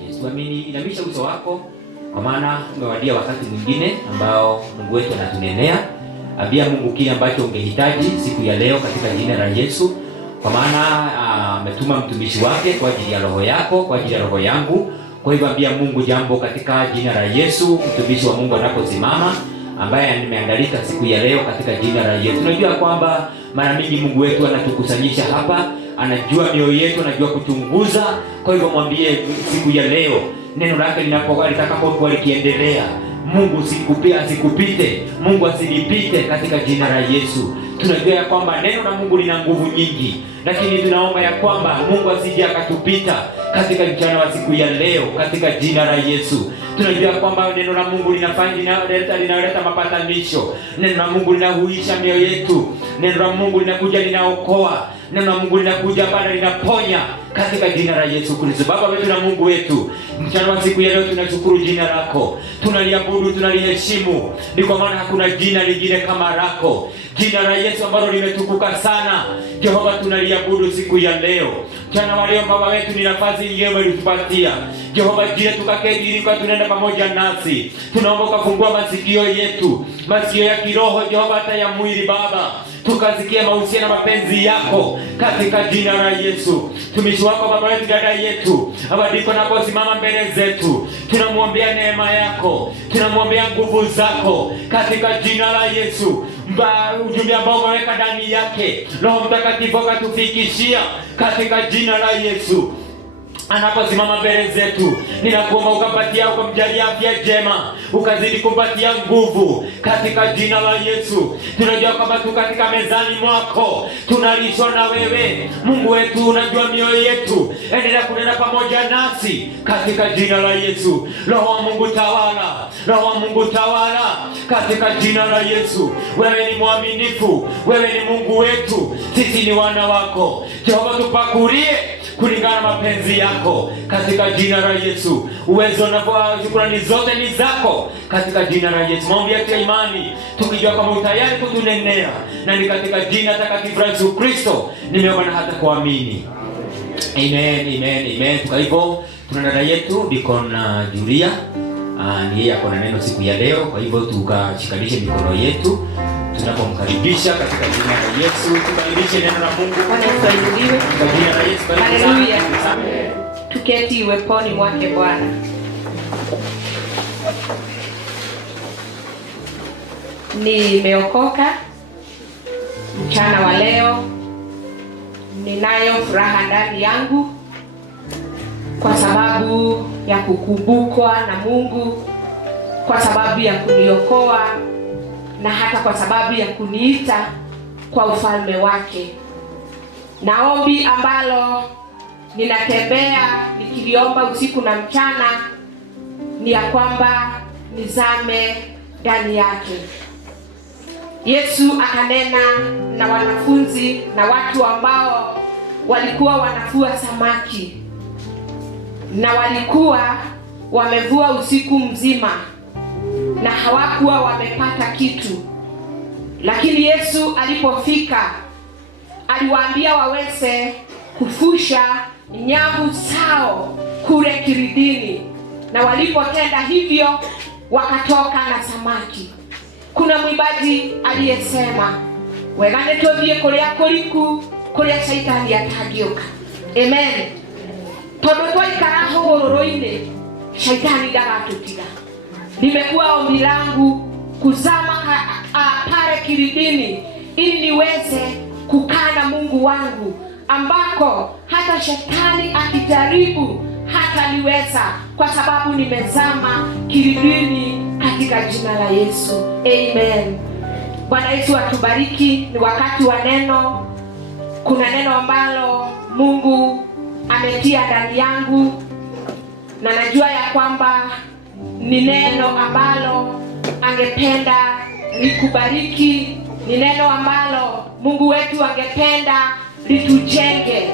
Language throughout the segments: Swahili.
la Yesu. Amini, inamisha uso wako, kwa maana umewadia wakati mwingine ambao Mungu wetu anatunenea. Ambia Mungu kile ambacho ungehitaji siku ya leo katika jina la Yesu, kwa maana ametuma mtumishi wake kwa ajili ya roho yako, kwa ajili ya roho yangu. Kwa hivyo ambia Mungu jambo katika jina la Yesu. Mtumishi wa Mungu anaposimama, ambaye nimeandalika siku ya leo katika jina la Yesu. Tunajua kwamba mara mingi Mungu wetu anatukusanyisha hapa, anajua mioyo yetu, anajua kuchunguza. Kwa hivyo mwambie siku ya leo neno lake litakapokuwa likiendelea, Mungu asikupite, Mungu asinipite katika jina la Yesu. Tunajua ya kwamba neno la Mungu lina nguvu nyingi, lakini tunaomba ya kwamba Mungu asije akatupita katika mchana wa siku ya leo katika jina la Yesu. Tunajua kwamba neno la Mungu linaleta mapatanisho. Neno la Mungu linahuisha mioyo yetu. Neno la Mungu linakuja linaokoa. Neno la Mungu linakuja bado linaponya katika jina la Yesu Kristo. Baba wetu na Mungu wetu, mchana wa siku ya leo tunashukuru jina lako. Tunaliabudu, tunaliheshimu. Ni kwa maana hakuna jina lingine kama lako. Jina la Yesu ambalo limetukuka sana. Jehova, tunaliabudu siku ya leo. Mchana wa leo Baba wetu, ni nafasi nyingine ulitupatia. Jehova, jina tukaketi ili kwa tunaenda pamoja nasi. Tunaomba kufungua masikio yetu, masikio ya kiroho Jehova, hata ya mwili Baba, tukasikia mahusiano na mapenzi yako katika jina la Yesu. Tumishi wako Baba wetu, dada yetu abadiko naposimama mbele zetu, tunamwombea neema yako, tunamwombea nguvu zako katika jina la Yesu. Ujumbe ambao umeweka ndani yake, Roho Mtakatifu akatufikishia katika jina la Yesu. Anaposimama mbele zetu, ninakuomba ukapatia, ukamjalia afya njema, ukazidi kumpatia nguvu katika jina la Yesu. Tunajua kwamba tu katika mezani mwako tunalishwa na wewe Mungu wetu, unajua mioyo yetu. Endelea kunena pamoja nasi katika jina la Yesu. Roho wa Mungu tawala, Roho wa Mungu tawala katika jina la Yesu. Wewe ni mwaminifu, wewe ni Mungu wetu, sisi ni wana wako Jehova. Tupakulie kulingana mapenzi yako katika jina la Yesu. Uwezo na shukrani zote ni zako katika jina la Yesu. Maombi yetu ya imani tukijua kama utayari kutunenea, na ni katika jina takatifu la Yesu Kristo nimeomba na hata kuamini. Amen, amen, amen. Kwa hivyo tuna dada yetu Deacon Julia, ni yeye ako na neno siku ya leo. Kwa hivyo tukashikanishe mikono yetu tunapomkaribisha katika jina la Yesu. Tukaribishe neno la Mungu. Bwana Yesu asifiwe. Katika jina la Yesu. Haleluya. Amen. Tuketi uweponi mwake Bwana. Nimeokoka mchana wa leo, ninayo furaha ndani yangu kwa sababu ya kukumbukwa na Mungu, kwa sababu ya kuniokoa, na hata kwa sababu ya kuniita kwa ufalme wake. Na ombi ambalo ninatembea nikiliomba usiku na mchana ni ya kwamba nizame ndani yake. Yesu akanena na wanafunzi na watu ambao walikuwa wanavua samaki, na walikuwa wamevua usiku mzima na hawakuwa wamepata kitu. Lakini Yesu alipofika, aliwaambia waweze kufusha nyavu zao kule kiridini, na walipotenda hivyo wakatoka na samaki. Kuna mwimbaji aliyesema, wegane tobie kuria kuriku kuria shaitani atagioka. Amen. Todo twaikara hogororo-ini shaitani ndagatutiga. Nimekuwa ombi langu kuzama pale kiridini ili niweze kukaa na Mungu wangu, ambako hata shetani akijaribu hata niweza, kwa sababu nimezama kiridini katika jina la Yesu. Amen. Bwana Yesu atubariki. Ni wakati wa neno. Kuna neno ambalo Mungu ametia ndani yangu, na najua ya kwamba ni neno ambalo angependa likubariki. Ni neno ambalo Mungu wetu angependa litujenge.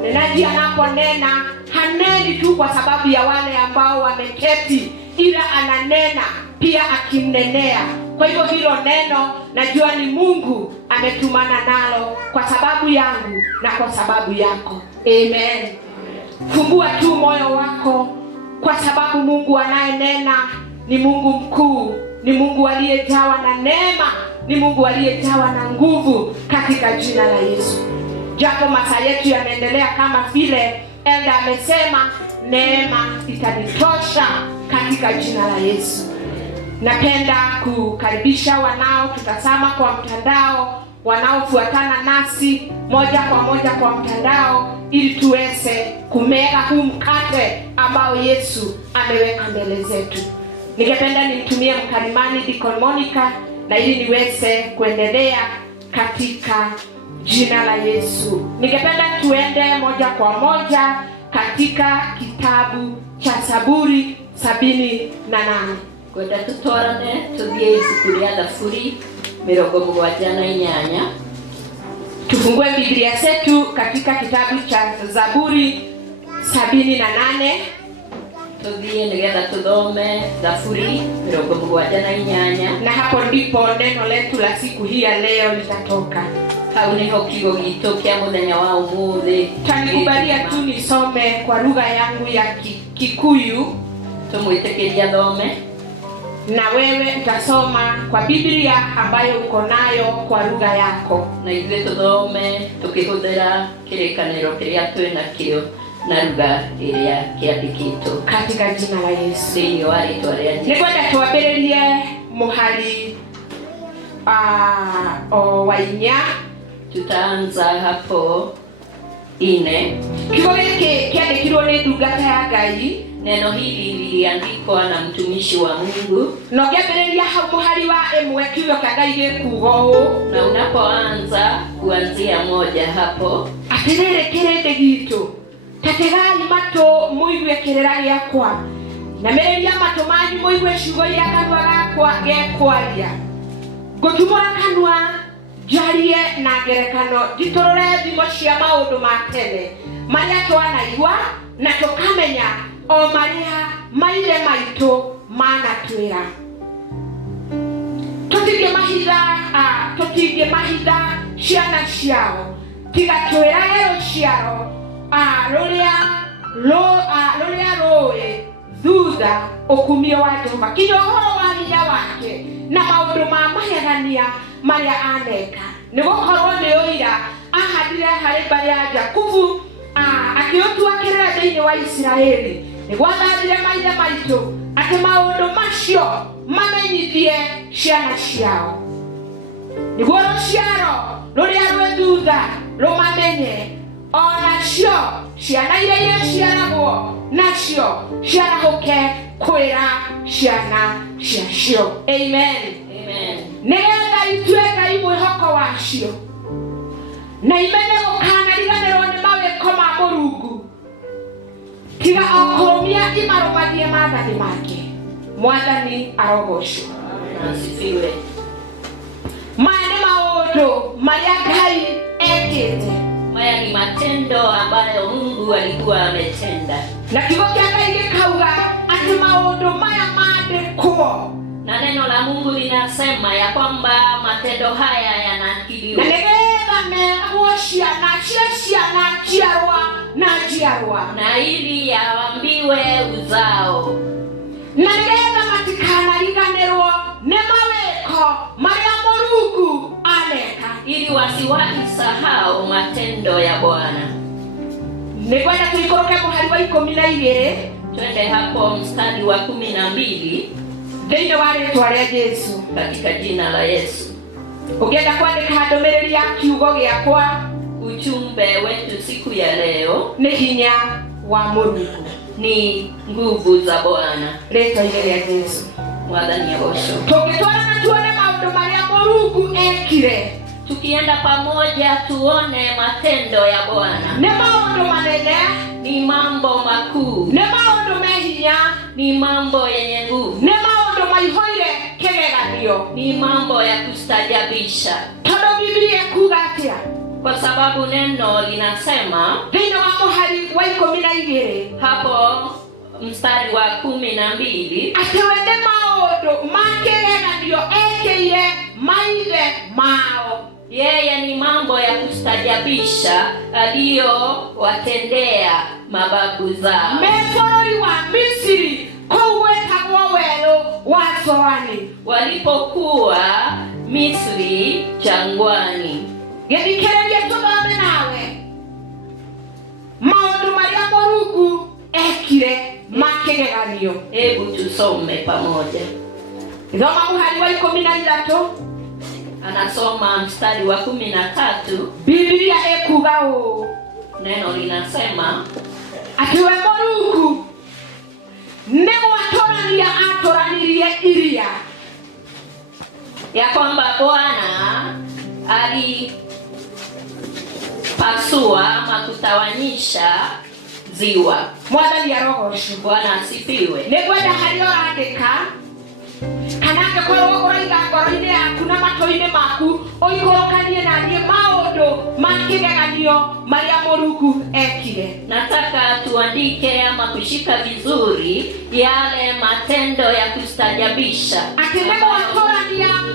Mnenaji anaponena haneni tu kwa sababu ya wale ambao wameketi, ila ananena pia akimnenea. Kwa hivyo hilo neno najua ni Mungu ametumana nalo kwa sababu yangu na kwa sababu yako. Amen. Fungua tu moyo wako Mungu anayenena ni Mungu mkuu, ni Mungu aliyejawa na neema, ni Mungu aliyejawa na nguvu katika jina la Yesu. Japo masaa yetu yanaendelea kama vile Elda amesema, neema itanitosha katika jina la Yesu. Napenda kukaribisha wanao tutazama kwa mtandao, wanaofuatana nasi moja kwa moja kwa mtandao, ili tuweze kumega huu mkate ambao Yesu ameweka mbele zetu. Ningependa nimtumie mkalimani Deacon Monica na ili niweze kuendelea katika jina la Yesu. Ningependa tuende moja kwa moja katika kitabu cha Zaburi 78. Kwenda tutorane tuthie ibuku rĩa Thaburi 78. Tufungue Biblia zetu katika kitabu cha Zaburi 78. Tuthie nigetha tuthome Thaburi 78. Na hapo ndipo neno letu la siku hii ya leo litatoka. Hau niho kiugo gitu kia muthenya wa umuthi. Tanikubalia tu nisome kwa lugha yangu ya Kikuyu. Tumwitikiria thome. Na wewe utasoma kwa Biblia ambayo uko nayo kwa lugha yako. Na ithuĩ tuthome tukihuthira kirikaniro kiria twina kio na lugha iria kiandikitwo katika jina la Yesu. Thĩinĩ wa rĩĩtwa rĩa Jesũ. Nikwenda tuambĩrĩrie muhari wa inya. Tutaanza hapo 4. Kiugo gĩkĩ kĩandĩkirwo nĩ ndungata ya Ngai. Neno hili liliandikwa na mtumishi wa Mungu. Na ukiambĩrĩria hau muhari wa 1 kiugo kĩa Ngai gĩkuuga, na unapoanza kuanzia 1 hapo, atĩrĩrĩ kĩrĩndĩ gitũ, tategai matũ mũigue kĩrĩra gĩakwa, na mĩrĩria matũ manyu mũigue ciugo iria kanua gakwa gekwaria. Ngũtumũra kanua njarie na ngerekano, njitũrũre thimo cia maũndũ ma tene marĩa twanaigua na tũkamenya o marĩa maithe maitũ manatwĩra. Tũtingĩmahitha ciana ciao, tiga twĩrage rũciaro rũrĩa rũĩ thutha ũkumio wa Jehova, kinya ũhoro wa hinya wake na maũndũ ma magegania marĩa aneka. Nĩgũkorwo nĩ ũira ahandire harĩ mbarĩ ya Jakubu, akĩũtua kĩrĩra thĩinĩ wa Isiraeli, nĩguo athathire maithe maitũ atĩ maũndũ macio mamenyithie ciana ciao, nĩguo rũciaro rũrĩa rwĩ thutha rũmamenye, o nacio ciana iria irĩciaragwo nacio ciarahũke kwĩra ciana ciacio. Amen. Amen. Nĩgetha itue Ngai mwĩhoko wacio na imenye gũkanariganĩrwo nĩ mawĩko ma Mũrungu, tiga o kũrũmia imarũmagie maathani make. Mwathani arogocwo. Asifiwe. Maya nĩ maũndũ marĩa Ngai ekĩte. Maya ni matendo ambayo Mungu alikuwa ametenda. Na kiugo kĩa Ngai gĩkauga atĩ maũndũ maya maandĩkwo, na neno la Mungu linasema ya kwamba matendo haya yanakiliwa, na nĩgetha meragwo ciana njiarwa na njiarwa, na ili yaambiwe uzao, na nĩgetha matikanariganĩrwo nĩ mawĩko marĩa Mũrungu aneka, ili wasiwahi sahau matendo ya Bwana. Nĩkwenda tuikũrũke mũhari wa 12. Twende hapo mstari wa 12 thĩinĩ wa rĩĩtwa rĩa Jesũ, katika jina la Yesu. Ũngĩenda kwandĩka ndũmĩrĩri ya kiugo gĩakwa, ujumbe wetu siku ya leo nĩ hinya wa Mũrungu, ni nguvu za Bwana. rĩĩtwa-inĩ rĩa Jesũ. Mwathani agocwo. Tũngĩtwarana tuone maũndũ marĩa Mũrungu ekire, tukienda pamoja tuone matendo ya Bwana. nĩ maũndũ manene, ni mambo makuu, nĩ maũndũ me hinya, ni mambo yenye nguvu, nĩ maũndũ maihũire kĩgeranio, ni mambo ya kustajabisha. Tondũ Biblia kuuga atĩa? Kwa sababu neno linasema thĩinĩ wa mũhari wa 12 hapo mstari wa 12 atĩ we nĩ maũndũ ma kĩgeranio ekĩire maithe mao. Yeye ni mambo ya kustajabisha aliyowatendea mababu zao. Me bũrũri wa Misiri kũu walipokuwa Misri jangwani. Gedikereria tuthome nawe maundu maria Mũrungu ekire makigeranio. Hebu tusome pamoja. Thoma muhari wa 13. Anasoma mstari wa 13. Biblia ekuga ũũ. Neno linasema atiwe Mũrungu nĩ gwatorania atoranirie iria, ya kwamba Bwana alipasua ama kutawanyisha ziwa. Mwathani arogocwo. Bwana asifiwe. Nĩngwenda harĩa ũrandĩka kana angĩkorwo ũraiga ngoro-inĩ yaku na matũ-inĩ maku ũikũrũkanie na niĩ maũndũ ma kĩgeranio marĩa Mũrungu ekire. Nataka tuandike ama kushika vizuri yale matendo ya kustajabisha Ati nĩguo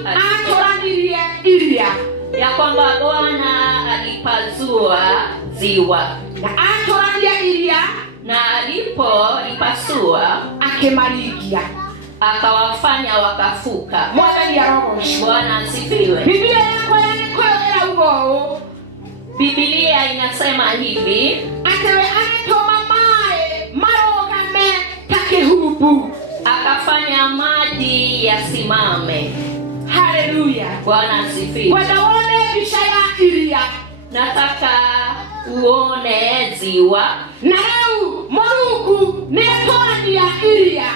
atoranirie iria, ya kwamba Bwana alipasua ziwa, na atorania iria na alipolipasua akĩmaringia akawafanya wakafuka. Mwathani arogocwo. Bwana asifiwe. Biblia yakwa yanĩkũyũrĩra ũũ. Biblia inasema hivi, Atewe agĩtũma maĩ marũgame ta kĩhumbu, akafanya maji yasimame. Haleluya. Bwana asifiwe. Wenda wone mbica ya iria, Nataka uone ziwa na rĩu Mũrungu nĩatorania iria,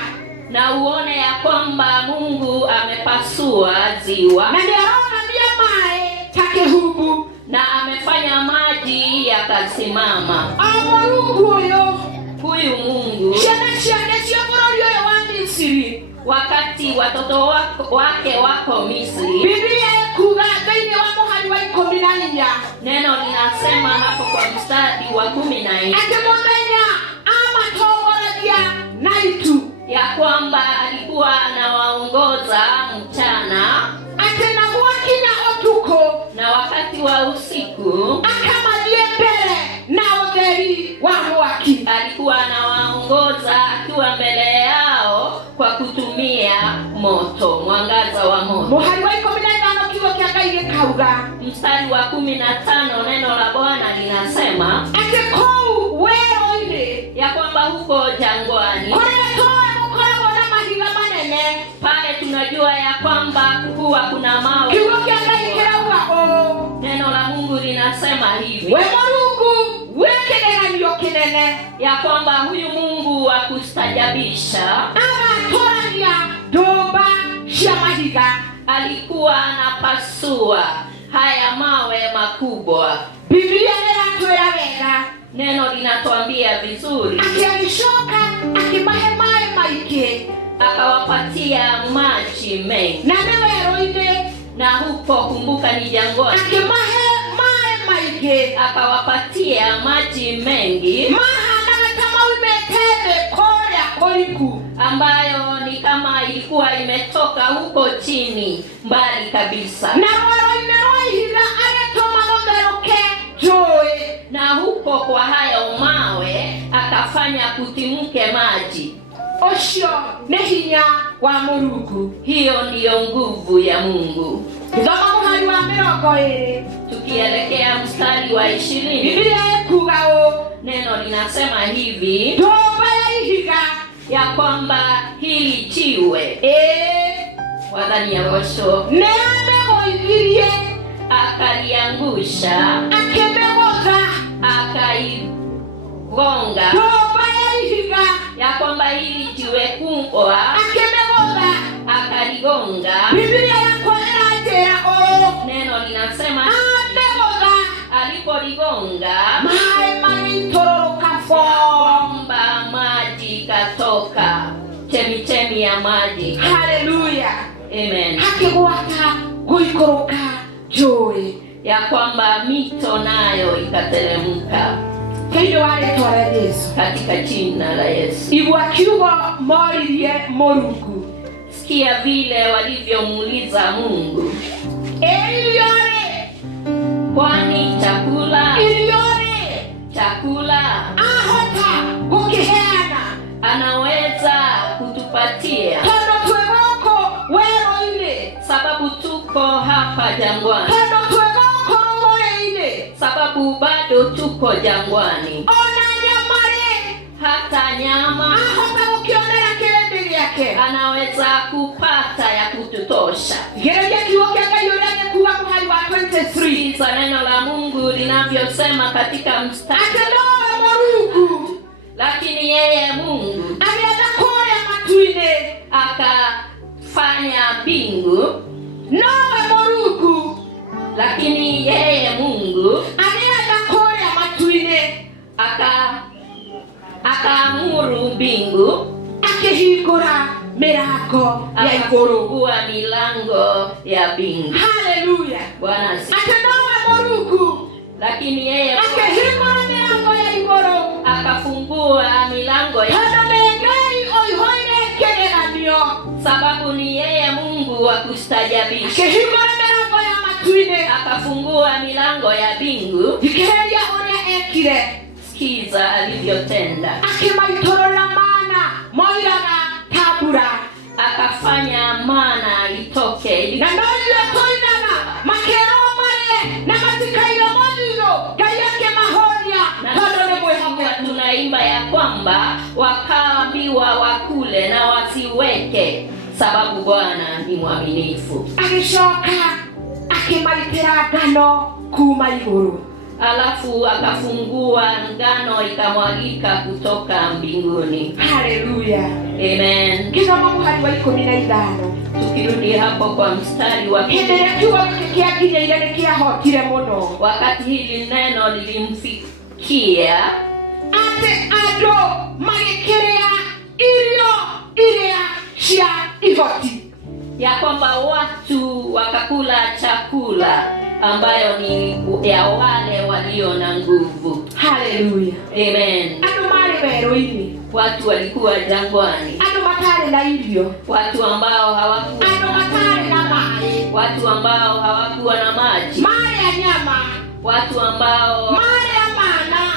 na uone ya kwamba Mungu amepasua ziwa na nĩarogamia maĩ ta kĩhumbu, na amefanya maji yakasimama. Mũrungu ũyũ, Huyu Mungu, ciana ciake cia bũrũri ũyũ wa Misiri, wakati watoto wake wako Misri, Biblia ekuga thĩinĩ wa mũhari wa 14, neno linasema hapo kwa mstari wa 14 atĩ mũthenya amatongoragia na itu, ya kwamba alikuwa anawaongoza mchana, atĩ na gwakinya ũtukũ na wakati wa usiku akamathiĩ mbere na ũtheri wa mwaki. alikuwa anawaongoza akiwa mbele yao kwa kutumia moto, mwangaza wa moto. Mũhari wa 15 kiugo kĩa Ngai gĩkauga Mstari wa 15 neno la Bwana linasema atĩ kũu werũ-inĩ, ya kwamba huko jangwani, kũrĩa tũĩ gũkoragwo na mahiga manene, pale tunajua ya kwamba huwa kuna mawe. kiugo kĩa Ngai kĩrauga ũũ. Neno la Mungu linasema hivi, We Mũrungu wĩ kĩgeranio kĩnene, ya kwamba huyu Mungu wa kustajabisha agatorania ndũmba cia mahiga. alikuwa anapasua haya mawe makubwa. Biblia nĩratwĩra wega, Neno linatuambia vizuri, atĩ agĩcoka akĩmahe maĩ maingĩ, akawapatia maji mengi, na nĩ werũ-inĩ, na huko kumbuka ni jangwani, akĩmahe maĩ maingĩ akawapatia maji mengi mahanaga ta maumĩte thĩ kũrĩa kũriku, ambayo ni kama ilikuwa imetoka huko chini mbali kabisa, na rwaro-inĩ rwa ihiga agĩtũma rũtherũke njũĩ, na huko kwa hayo mawe akafanya kutimke maji. ũcio nĩ hinya wa Mũrungu. Hiyo ndiyo nguvu ya Mungu. Thoma mũhari wa 20. Tukielekea mstari wa 20, Biblia ekuga ũũ. neno linasema hivi, Ndũmba ya ihiga, ya kwamba hili jiwe Wathani ya Rosho nĩamegũithirie, akaliangusha, akĩmĩgũtha. akaigonga, Ndũmba ya ihiga, ya kwamba hili jiwe kubwa akĩmĩgũtha. akaligonga. Biblia yakwa ĩranjĩra ũũ. Neno linasema Amegũtha, alipoligonga maĩ magĩitũrũrũka bo. kwamba maji katoka, chemichemi ya maji. Haleluya. Amen. Hakĩgwata gũikũrũka njũĩ. Ya kwamba mito nayo ikateremka Thĩinĩ wa rĩĩtwa rĩa Jesũ. katika jina la Yesu. Igua kiugo moririe Mũrungu. Sikia vile walivyomuuliza Mungu, Irio rĩ, kwani chakula ahota gũkĩheana, anaweza kutupatia tondũ twĩ gũkũ werũ jangwani, tondo twega korogoreine, sababu bado tuko jangwani. Ona nyamare, Hata nyama ahota gukionera kirende giake, anaweza kupata ya kututosha. gereje kiwoke gayuranye kuwa muhali wa 23. Sikiza neno la Mungu linavyosema katika mstari. Atanoa morugu, Lakini yeye Mungu amiada kore matuine, akafanya mbingu. noa morugu, Lakini yeye Mungu amiada kore matuine, akaamuru mbingu, akihigura milango ya iguru. akafungua milango ya mbingu. Haleluya. Bwana asifiwe. Atanoa morugu, Lakini yeye akihigura milango ya iguru, akafungua milango ya, tondo mengai oihoire kegeranio, sababu ni yeye Mungu wa kustajabisha. akihigura milango ya matuine, Akafungua milango ya mbingu. ikeria uria ekire, Sikiza alivyotenda. akimaitorora mana moiraga tabura, Akafanya mana itoke, na ndoyo toinaga makero mare na matikairo modiro gayake mahoria, tondo ni mwehamwe. tunaimba ya kwamba wakaambiwa wakule na wasiweke, sababu Bwana ni mwaminifu. Agishoka akimaitira ngano kuma iguru, Alafu akafungua ngano ikamwagika kutoka mbinguni. haleluya. Amen. Kisoma muhali wa 15. Tukirudi hapo kwa mstari wa pili, Hindere kiwa kiakinya ile kiahotire muno, wakati hili neno lilimfikia, ate ado magikiria irio iria cia ihoti, ya kwamba watu wakakula chakula ambayo ni ya wale walio na nguvu. haleluya. Amen. Ando mari beroini, Watu walikuwa jangwani, ando matare na irio, watu ambao hawakuwa, ando matare na mai, watu ambao hawakuwa na maji, mari ya nyama, watu ambao, mari ya mana,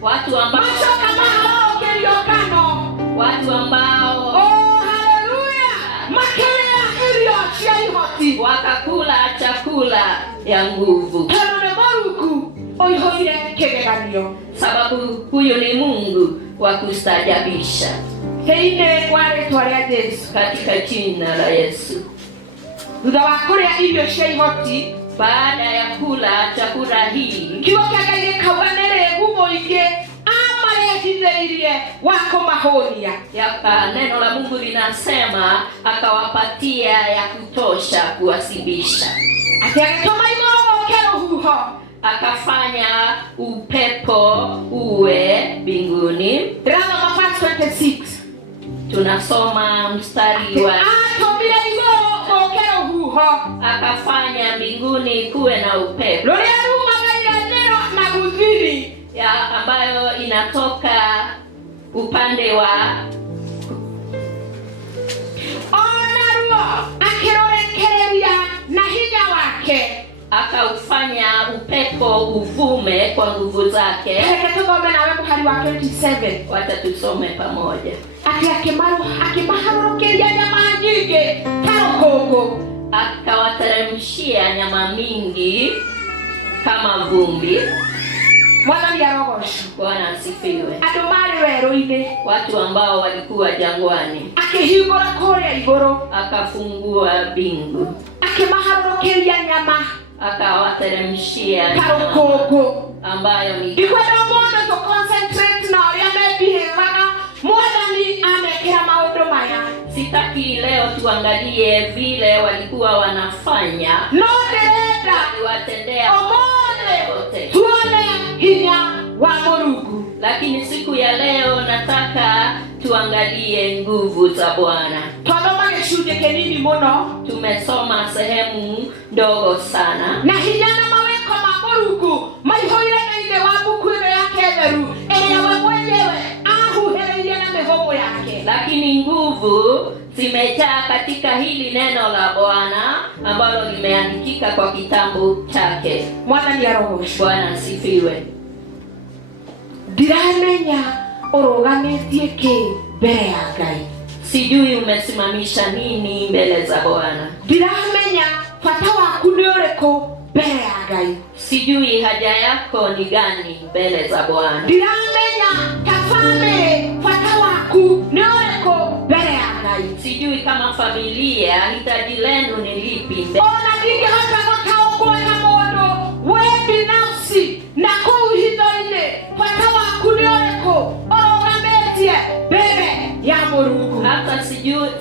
watu ambao, machoka mahalo keriokano. watu ambao Oh, haleluya. Makiria irio cia ihoti, wakakula chakula ya nguvu, tondo ni morugu oihoire kegeranio, sababu huyu ni Mungu wa kustajabisha. thĩinĩ wa rĩtwa rĩa Jesũ. Katika jina la Yesu. Thutha wa kũrĩa irio cia ihoti, Baada ya kula chakula hii, kiugo kĩa Ngai gĩkauga nĩ rĩĩgu mũingĩ amarehithĩirie wa kũmahonia. neno la Mungu linasema akawapatia ya kutosha kuwasibisha. Atĩ agĩtũma igũrũ gũũke rũhuho, Akafanya upepo uwe mbinguni. ndĩrathoma verse 26. Tunasoma mstari wa, Atũmire igũrũ gũũke rũhuho akafanya mbinguni kuwe na upepo rũrĩa rumaga irathĩro na gũthini, ambayo inatoka upande wa, onaruo akĩrũrekereria na hinya wake. akaufanya upepo uvume kwa nguvu zake. Reke tũthome nawe mũhari wa 27. Wacha tusome pamoja. Atĩ akĩmaharũrũkĩria nyama nyingĩ ta rũkũngũ, Akawateremshia nyama mingi kama vumbi. Mwathani arogocwo. Bwana asifiwe. Andũ marĩ werũ-inĩ, Watu ambao walikuwa jangwani, akĩhingũra kũrĩa igũrũ, akafungua mbingu, akĩmaharũrũkĩria nyama akawateremshia ta rũkũngũ. ambayo ni, Ndikwenda mũndũ tũ concentrate na ũrĩa mebihĩvaga Mwathani amekĩra maũndũ maya, sitaki leo tuangalie vile walikuwa wanafanya, no ndĩrenda aliwatendea ũmũthĩ wote. tuone hinya wa Mũrungu. Lakini siku ya leo nataka tuangalie nguvu za Bwana. Twathoma gĩcunjĩ kĩnini mũno, Tumesoma sehemu ndogo sana, na hinya na mawĩko ma Mũrungu maihũire thĩinĩ wa mbuku ĩno yake theru ĩrĩa we mwenyewe ahuhĩrĩirie na mĩhũmũ yake. lakini nguvu zimejaa katika hili neno la Bwana ambalo limeandikika kwa kitabu chake. Mwathani arogocwo. Bwana asifiwe. Ndiramenya ũrũgamĩtie kĩ mbere ya Ngai. Sijui umesimamisha nini mbele za Bwana. Ndiramenya fata waku ni uriko mbere ya Ngai. Sijui haja yako ni gani mbele za Bwana. Ndiramenya tafame fata waku ni uriko mbele ya Ngai. Sijui kama familia hitaji lenu ni lipi mbele. Ona ndingi hata gutaũkũra mũndũ we binafsi na kũu hitho-inĩ fata waku ni ũrĩkũ ũrũgamĩtie mbele ya Mũrungu. Hata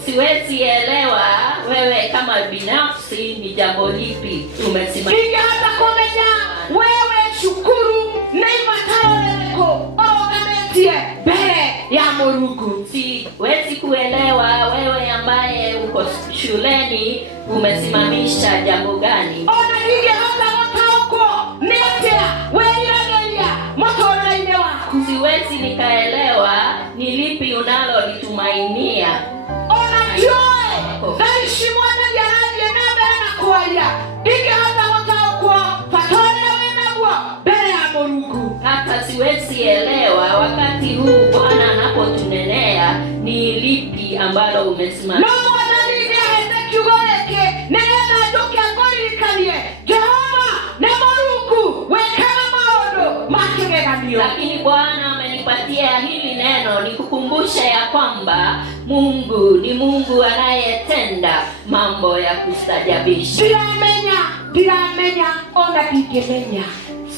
siwezi elewa wewe kama binafsi ni jambo lipi umesimama. Ndingi hata kũmenya wewe shukuru nĩ ibataro rĩrĩkũ ũrũgamĩtie mbele ya Mũrungu. Siwezi kuelewa wewe ambaye uko shuleni umesimamisha jambo gani. Ona ndingi hata gũtaũkwo nĩ atĩa wĩriragĩria mũtũũrĩre-inĩ waku. Siwezi nikaelewa ni lipi unalolitumainia. Ona ndiũĩ thaici Mwathani arathiĩ na mbere na kwaria. Ndingi hata gũtaũkwo bata ũrĩa wĩnaguo mbere ya Mũrungu. Hata siwezi elewa wakati huu Bwana anapotunenea ni lipi ambalo umesimama. No Mwathani nĩ ahete kiugo gĩkĩ nĩgetha njũke ngũririkanie Jehova nĩ Mũrungu wĩkaga maũndũ ma kĩgeranio. Lakini Bwana amenipatia hili neno nikukumbusha ya kwamba Mungu ni Mungu anayetenda mambo ya kustajabisha. Ndiramenya ona ndingĩmenya.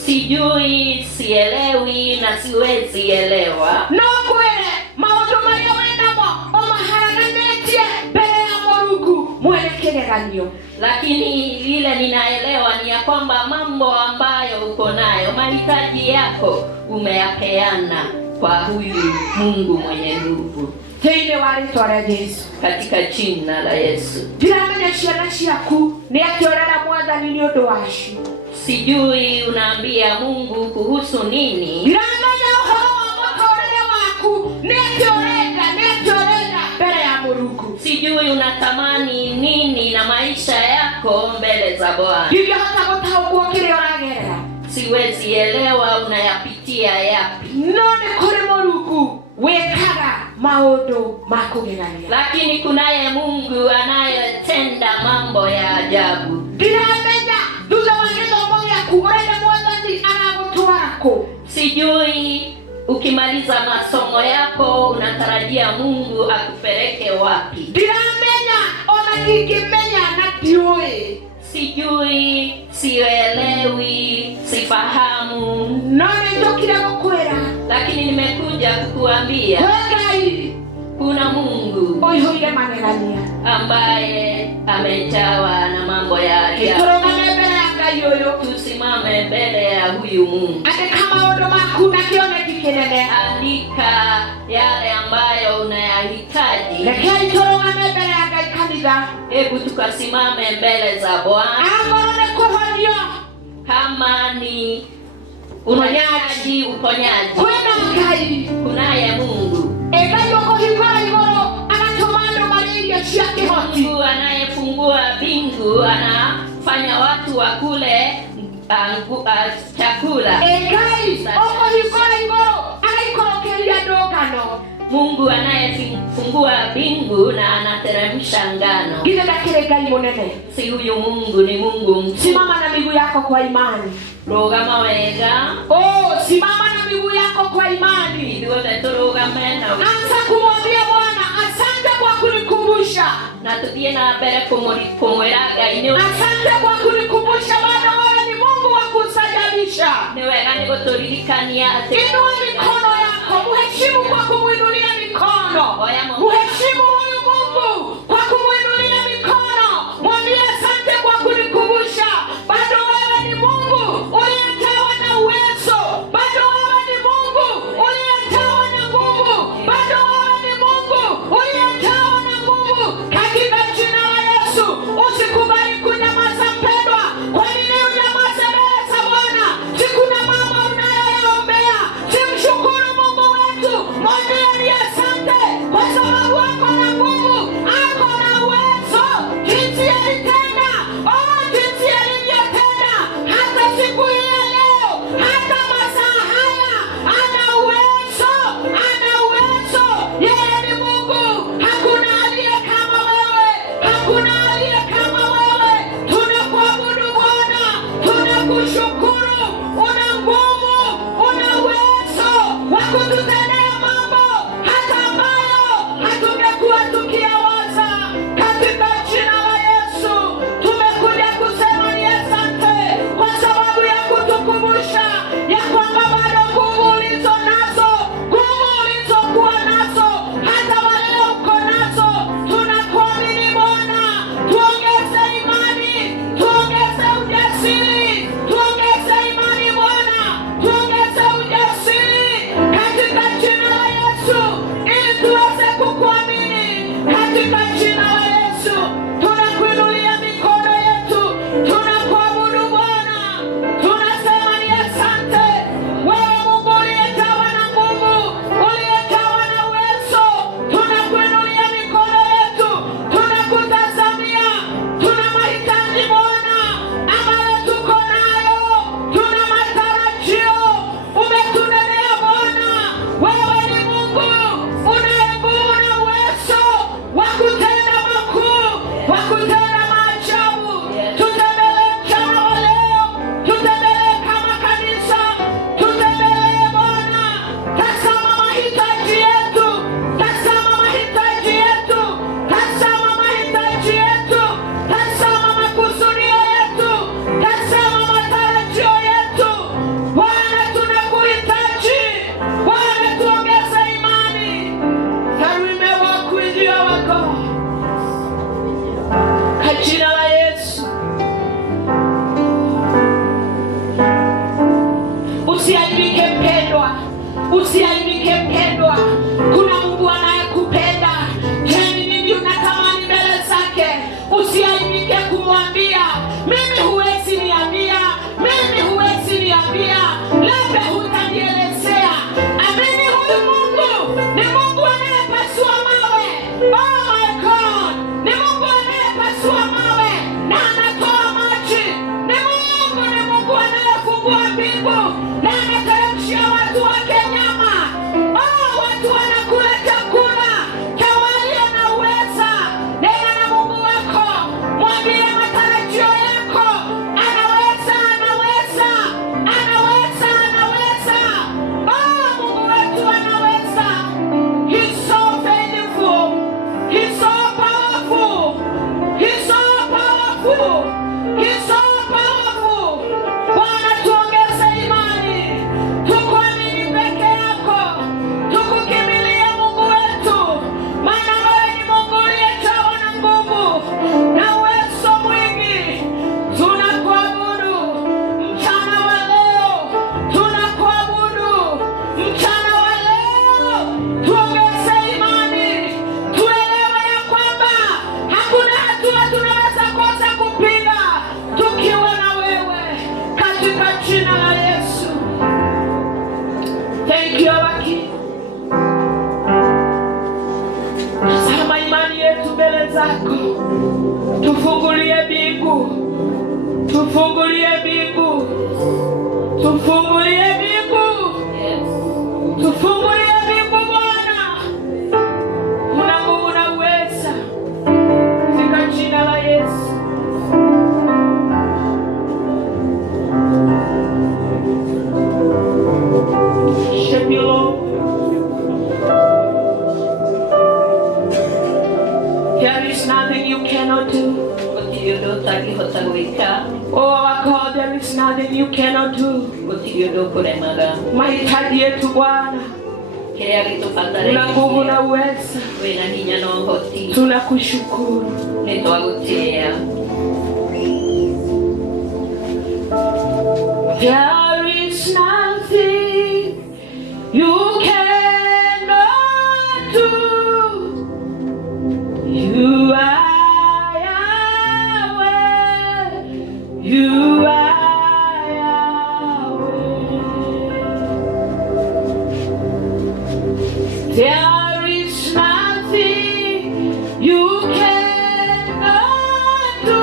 Sijui, sielewi na siwezi elewa. No kwere maũndũ marĩa wĩnamo ũmaharaganĩtie mbere ya Mũrungu mwene kĩgeranio. Lakini lile ninaelewa ni ya kwamba mambo ambayo uko nayo, mahitaji yako umeyapeana kwa huyu Mungu mwenye nguvu. Thĩinĩ wa rĩĩtwa rĩa Jesũ. Katika jina la Yesu. Ndiramenya ciana ciaku nĩ atĩa ũrera Mwathani nĩ ũndũ wacio. Sijui unaambia Mungu kuhusu nini. Ndiramenya ũhoro wa mũtũũrĩre waku nĩ atĩa ũrenda mbere ya Mũrungu. Sijui unatamani nini na maisha yako mbele za Bwana. Ndingĩhota gũtaũkwo kĩrĩa ũragerera. Siwezi elewa unayapitia yapi. No nĩ kũrĩ Mũrungu wĩkaga maũndũ ma kũgegania. Lakini kunaye Mungu anayetenda mambo ya ajabu. Ndiramenya thutha wa gĩthomo gĩaku ũrenda Mwathani agagũtwara kũ. Sijui ukimaliza masomo yako unatarajia Mungu akupeleke wapi. Ndiramenya ona ndingĩmenya na ndiũĩ. Sijui, sielewi, sifahamu. No nĩnjũkire gũkwĩra. Lakini nimekuja kukuambia Ngai kuna Mungu ũihũire magegania ambaye amejawa na mambo ya ajabu. Tũrũgame mbere ya Ngai ũyũ. Tusimame mbele ya huyu Mungu. Andĩka maũndũ maku na kĩoneki kĩnene. Andika yale ambayo unayahitaji. Rekei tũrũgame mbere ya Ngai kanitha. Hebu tukasimame mbele za Bwana. Akorwo nĩ kũhonio. Kama ni uponyaji. Kwĩna Ngai. Kunaye Mungu. Ngai ũkũhingũra igũrũ agatũma andũ marĩe irio cia kĩhoti. Mungu anayefungua mbingu anafanya watu wakule chakula. Ngai ũkũhingũra igũrũ agaikũrũkĩria andũ ngano. Mungu anayefungua mbingu na anateremsha ngano. Githĩ ndakĩrĩ Ngai mũnene? Si huyu Mungu ni Mungu mkuu. Simama na miguu yako kwa imani. Rũgama wega. Simama na miguu yako kwa imani. Ithuothe tũrũgame na anza kumwambia Bwana asante kwa kunikumbusha. Na tuthiĩ na mbere kũmwĩra Ngai nĩ asante kwa kunikumbusha bado wewe ni Mungu wa kustajabisha. Ni wega nĩ gũtũririkania atĩ inua mikono yako, muheshimu kwa kumuinulia mikono. Muheshimu huyu Mungu kwa kumuinulia mikono. Mwambie asante kwa kunikumbusha bado wewe ni Mungu uliyejawa na uwezo. Bado wewe ni Mungu uliyejawa na nguvu. Bado wewe ni Mungu uliyejawa na nguvu. Katika jina la Yesu usikubali kunyamaza mpendwa. Kwa nini unyamaze mbele za Bwana? Si kuna mama unayoyaombea. Simshukuru Mungu wetu. Mwambie ni asante kwa sababu wako zako. Tufungulie mbingu, tufungulie mbingu, tufungulie mbingu, tufungulie mbingu Bwana. Una nguvu na uweza katika jina la Yesu. There is nothing you cannot do. Oh our God, there is nothing you cannot do. Mahitaji yetu Bwana, una nguvu na uweza. Tunakushukuru. There is nothing you cannot do. You are Yahweh. You are Yahweh. There is nothing you cannot do.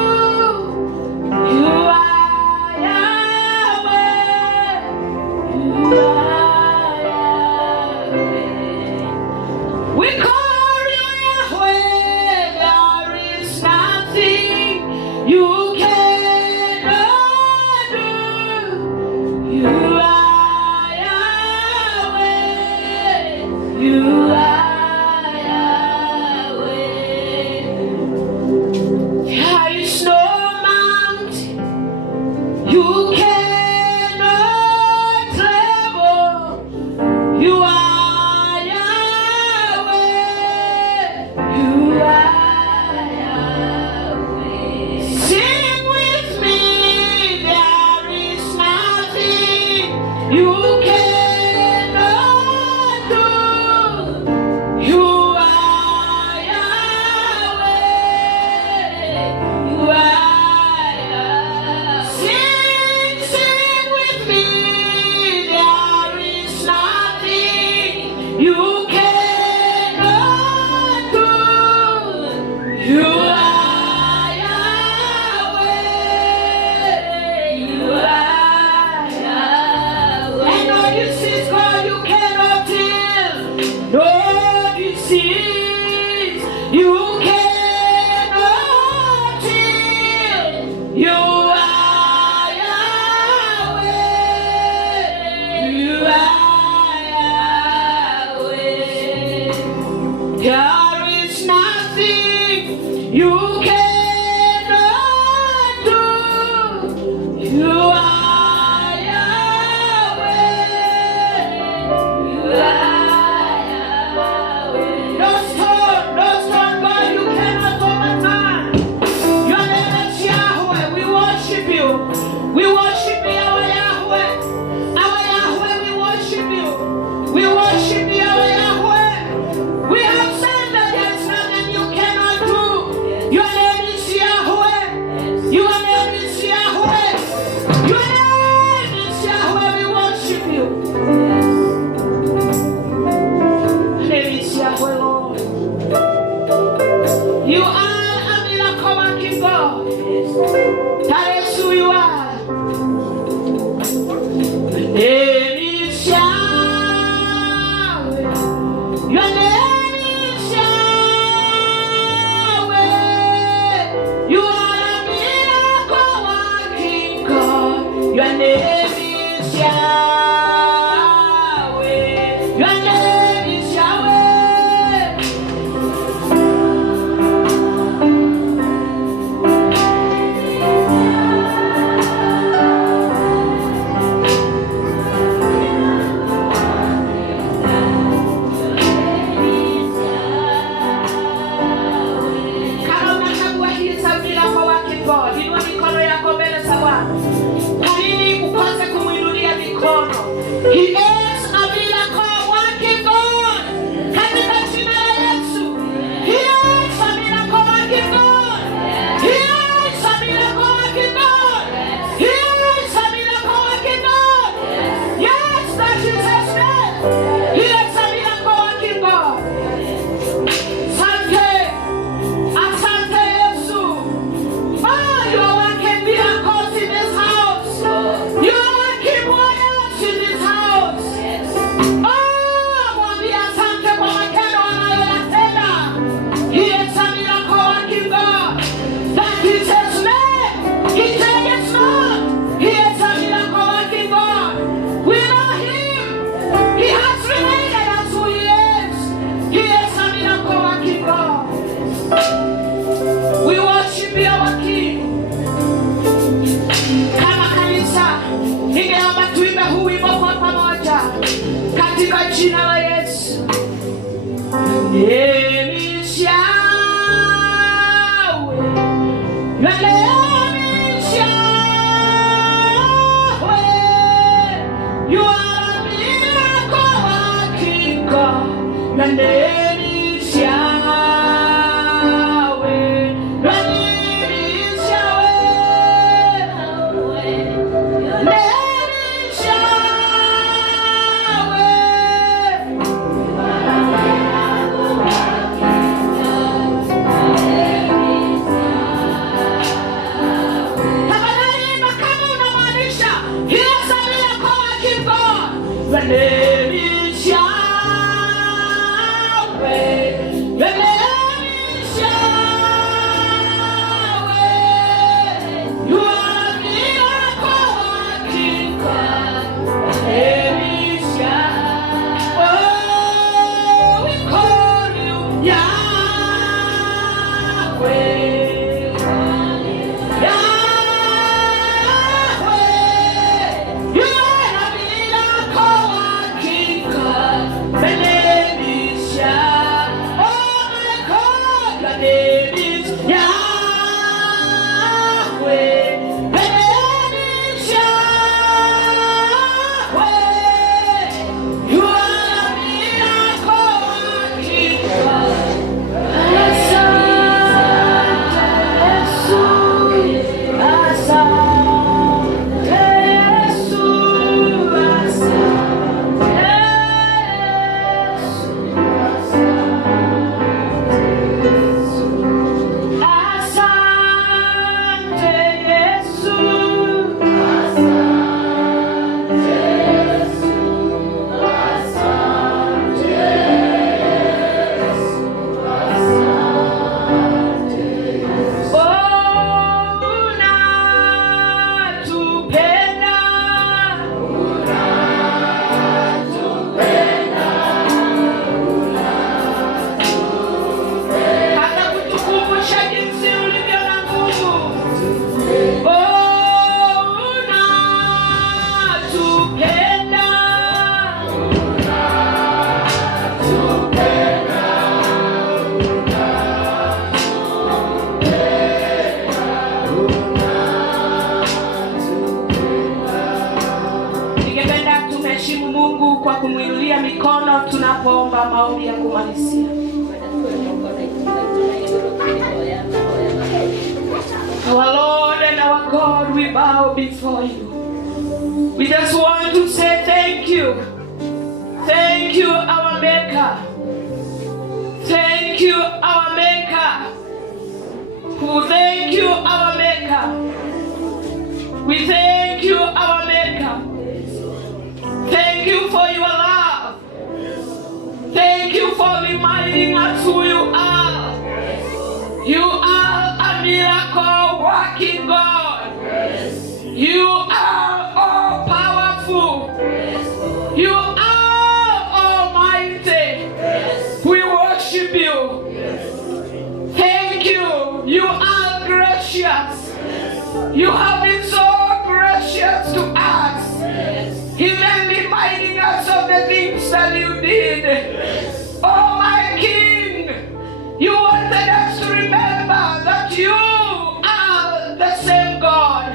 You are Yahweh. You are Yahweh. We call you Yahweh. There is nothing you cannot do. You are Yahweh. You are Yahweh. There is no mountain you cannot level. You are Yahweh. You are Yahweh. Sing with me. There is nothing you cannot do. You are Yahweh. You are Yahweh. Sing with me. There is nothing you cannot do. You are Yahweh. You are Yahweh. And no disease, God, you cannot heal. No disease, you cannot heal. You are Yahweh. You are Yahweh. There is nothing you cannot do. You are Yahweh. You are Yahweh. No stone, God, you cannot overturn. Your name is Yahweh. We worship you. We worship you, our Yahweh. Our Yahweh, we worship you. We worship you, our Yahweh. We have said that there is nothing you cannot do. Your name is Yahweh. Your name is Yahweh. Your name is Yahweh. We worship you. Your name is Yahweh, Lord. You are a miracle working God. That is who you are. Your name is Yahweh. Your name is Yahweh. You are a miracle working God. Your name is Yahweh. Your name is Yahweh. name is Yahweh. Your name is Yahweh. You are a miracle working God. Your name is Yahweh. Your name is Yahweh. Your name is Yahweh. Tafadhali kama unamaanisha hiyo sabia kwa hakika. Your name is Yahweh. Your name is Yahweh. You are a miracle working God. Your name is Yahweh. Oh, we call you Yahweh. Yahweh. You are a miracle working God. Your name is Yahweh. Oh my God, your name is Yahweh. Your name is Yahweh. You are a miracle working God. Hata kutukumbusha jinsi ulivyo na nguvu. Unatupenda. Ningependa tumheshimu Mungu kwa kumwinulia mikono tunapoomba maombi ya kumalizia. Our Lord and our God, we bow before you. We just want to say thank you. Thank you, our Maker. Thank you, our Maker. Thank you, our Maker. We thank you, our Maker. Thank you for your love. Thank you for reminding us who you are. You are a miracle working God. You are all powerful. You are almighty. We worship you. Thank you. You are gracious. You have been so gracious to us. Even reminding us of the things that you did. Oh my King, you wanted us to remember that you are the same God.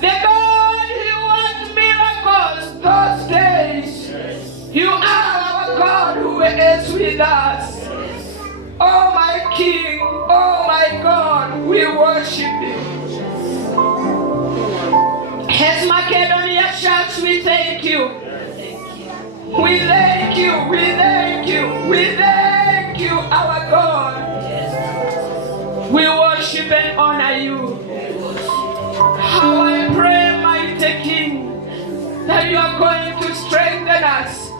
The God who worked miracles those days. You are our God who is with us. Oh my King, oh my God, we worship you. As Macedonia Church, we thank you. We thank you, we thank you, we thank you, our God. We worship and honor you. How I pray, mighty King, that you are going to strengthen us,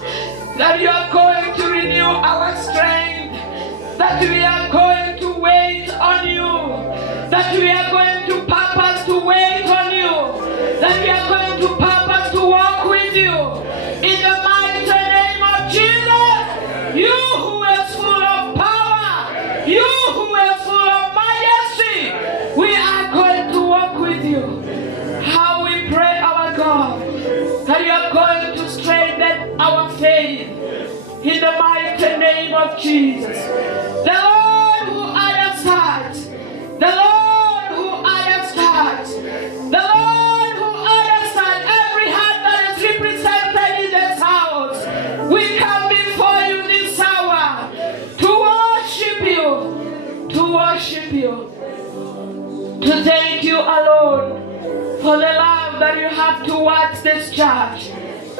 that you are going to renew our strength, that we are going to wait on you, that we are going to purpose to wait on you, that we are going to purpose to walk with you. In the mighty name of Jesus, you who is full of power, you who is full of majesty, we are going to walk with you. How we pray, our God, that you are going to strengthen our faith. In the mighty name of Jesus. worship you. To thank you alone for the love that you have towards this church.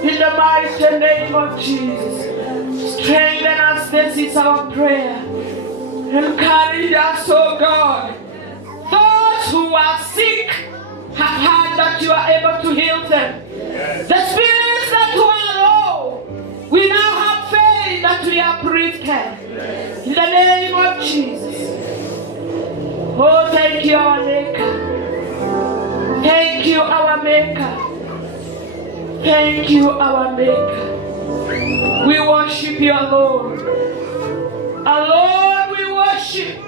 In the mighty name of Jesus. Strengthen us, this is our prayer. Encourage us, oh God. Those who are sick have heard that you are able to heal them. The spirits that were low, we now have faith that we are prepared. In the name of Jesus. Oh, thank you, our Maker. Thank you, our Maker. Thank you, our Maker. We worship you alone. Alone we worship.